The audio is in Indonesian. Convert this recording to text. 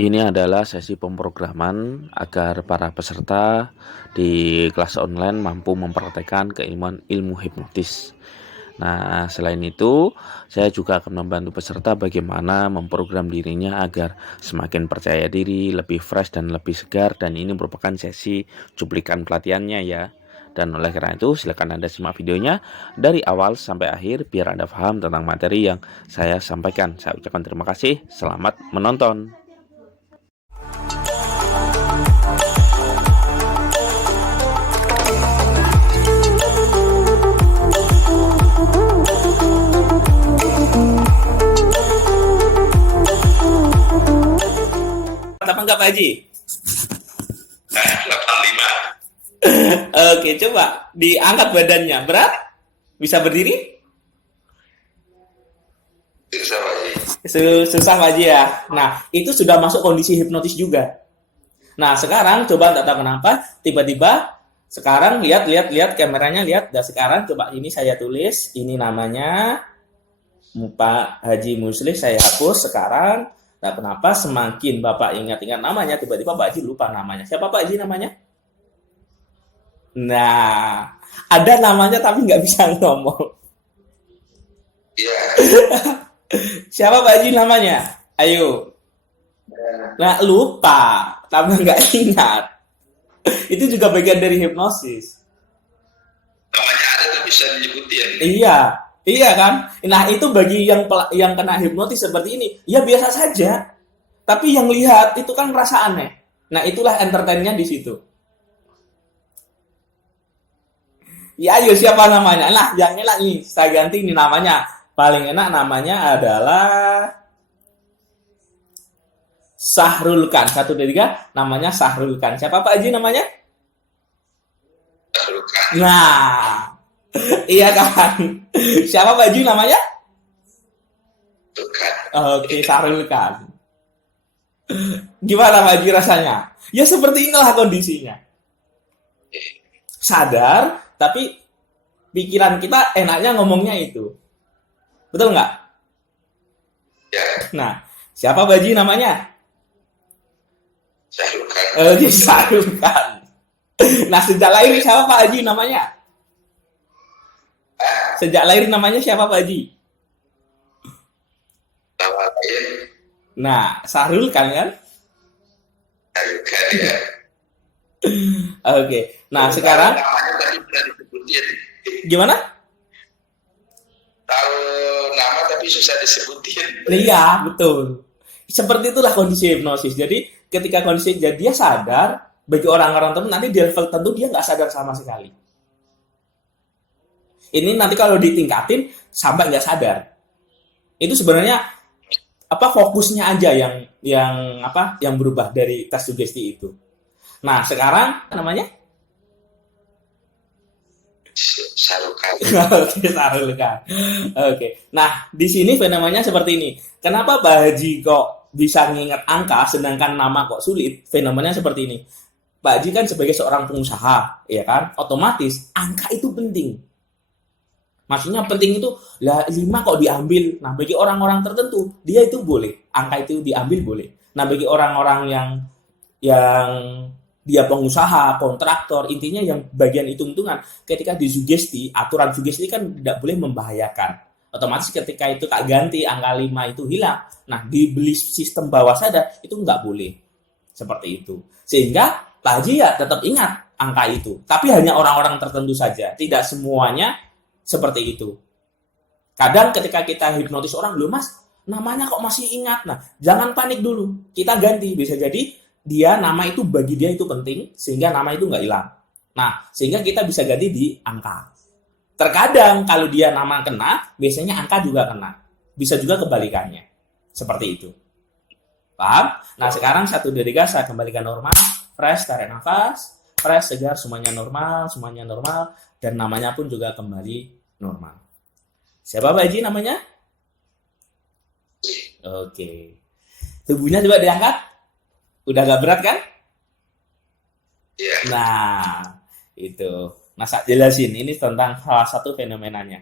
Ini adalah sesi pemrograman agar para peserta di kelas online mampu mempraktekkan keilmuan ilmu hipnotis. Nah, selain itu, saya juga akan membantu peserta bagaimana memprogram dirinya agar semakin percaya diri, lebih fresh dan lebih segar, dan ini merupakan sesi cuplikan pelatihannya ya. Dan oleh karena itu, silakan Anda simak videonya dari awal sampai akhir biar Anda paham tentang materi yang saya sampaikan. Saya ucapkan terima kasih. Selamat menonton. Apa enggak Pak Haji? 85. Oke, coba diangkat badannya. Berat? Bisa berdiri? Susah Pak Haji. Susah Pak Haji ya. Nah, itu sudah masuk kondisi hipnotis juga. Nah, sekarang coba tak tahu kenapa tiba-tiba sekarang lihat kameranya lihat. Dan sekarang coba ini saya tulis, ini namanya Pak Haji Muslih saya hapus sekarang. Nah, kenapa semakin Bapak ingat-ingat namanya, tiba-tiba Pak Haji lupa namanya. Siapa Pak Haji namanya? Nah, ada namanya tapi nggak bisa ngomong. Iya. Siapa Pak Haji namanya? Ayo. Nah, lupa, tapi nggak ingat. Itu juga bagian dari hipnosis. Namanya ada tapi bisa disebutin. Iya, iya kan? Nah, itu bagi yang kena hipnotis seperti ini, ya biasa saja. Tapi yang lihat itu kan merasa aneh. Nah, itulah entertainnya di situ. Ya, ayo siapa namanya? Nah, yang enak nih, saya ganti nih namanya. Paling enak namanya adalah Sahrul Khan. 1, 2, 3, namanya Sahrul Khan. Siapa Pak Haji namanya? Luka. Nah, iya kan? Siapa Pak Haji namanya? Luka. Oke, Sahrul Khan. Gimana Pak Haji rasanya? Ya seperti inilah kondisinya. Sadar, tapi pikiran kita enaknya ngomongnya itu. Betul nggak? Ya, Nah, siapa Pak Haji namanya? saya luka. Oke, Sahrul Khan. Nah, sejak lahir siapa Pak Haji namanya? Sejak lahir namanya siapa Pak Haji? Nama lain Nah, Sahrul Khan kan? luka ya. Oke. Nah, sekarang Namanya tadi sudah disebutin. gimana? Tahu nama tapi susah disebutin. Iya, betul. Seperti itulah kondisi hipnosis. Jadi, ketika kondisi jadi dia sadar, bagi orang-orang tertentu nanti di level tertentu dia nggak sadar sama sekali. Ini nanti kalau ditingkatin sampai nggak sadar. Itu sebenarnya apa fokusnya aja yang berubah dari tes sugesti itu. Nah, sekarang namanya Sarukan. Oke, Sarul kan. Oke. Nah, di sini fenomena seperti ini. Kenapa Pak Haji kok bisa nginget angka sedangkan nama kok sulit? Fenomenanya seperti ini. Pak Haji kan sebagai seorang pengusaha, ya kan? Otomatis angka itu penting. Maksudnya penting itu lah 5 kok diambil. Nah, bagi orang-orang tertentu dia itu boleh. Angka itu diambil boleh. Nah, bagi orang-orang yang dia pengusaha, kontraktor, intinya yang bagian hitung-hitungan, ketika disugesti, aturan sugesti kan tidak boleh membahayakan. Otomatis ketika itu tak ganti, angka 5 itu hilang. Nah, dibeli sistem bawah sadar, itu nggak boleh. Seperti itu. Sehingga Pak Haji ya tetap ingat angka itu. Tapi hanya orang-orang tertentu saja. Tidak semuanya seperti itu. Kadang ketika kita hipnotis orang, belum mas, namanya kok masih ingat. Nah, jangan panik dulu. Kita ganti. Bisa jadi dia nama itu bagi dia itu penting sehingga nama itu nggak hilang. Nah, sehingga kita bisa ganti di angka. Terkadang kalau dia nama kena, biasanya angka juga kena. Bisa juga kebalikannya. Seperti itu. Paham? Nah, sekarang 1, 2, 3 saya kembalikan normal. Fresh, tarik nafas. Fresh, segar, semuanya normal. Dan namanya pun juga kembali normal. Siapa Pak Haji namanya? Oke. Tubuhnya coba diangkat. Udah gak berat kan? Iya. Nah, itu. Nah, saya jelasin. Ini tentang salah satu fenomenanya.